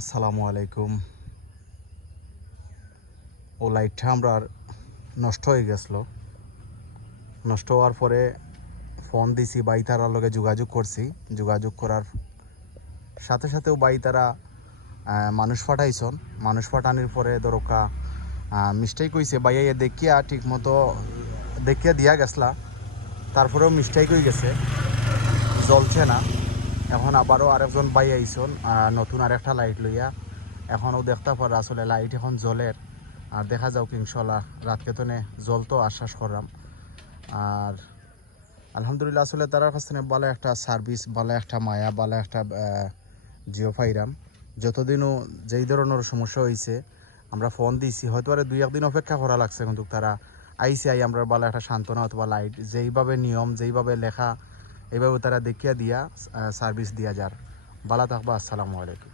আসসালামু আলাইকুম। ও লাইটটা আমরা নষ্ট হয়ে গেছিলো। নষ্ট হওয়ার পরে ফোন দিছি, বাই তারার লগে যোগাযোগ করছি। যোগাযোগ করার সাথে সাথেও বাই তারা মানুষ পাঠাইছন। মানুষ পাঠানোর পরে দরকা মিস্টেক হয়েছে, বাইয়া দেখিয়া ঠিক মতো দেখিয়া দিয়া গেছলা, তারপরেও মিস্টেক হয়ে গেছে, জ্বলছে না। এখন আবারও আরেকজন বাই আইসন নতুন আরেকটা লাইট লইয়া। এখনও দেখতে পারা আসলে লাইট এখন জ্বলের। আর দেখা যাও কি ইনশাল্লাহ রাতকে তো জলতো আশ্বাস করলাম। আর আলহামদুলিল্লাহ আসলে তার কাছ থেকে ভালো একটা সার্ভিস, ভালো একটা মায়া, ভালো একটা জিও পাইরাম। যতদিনও যেই ধরনের সমস্যা হয়েছে আমরা ফোন দিয়েছি, হয়তো আর 2-1 দিন অপেক্ষা করা লাগছে, কিন্তু তারা আইসি আমরা ভালো একটা সান্ত্বনা অথবা লাইট যেইভাবে নিয়ম, যেইভাবে লেখা, এইভাবে তারা দেখিয়া দিয়া সার্ভিস দিয়া যার। ভালো থাকবা। আসসালামু আলাইকুম।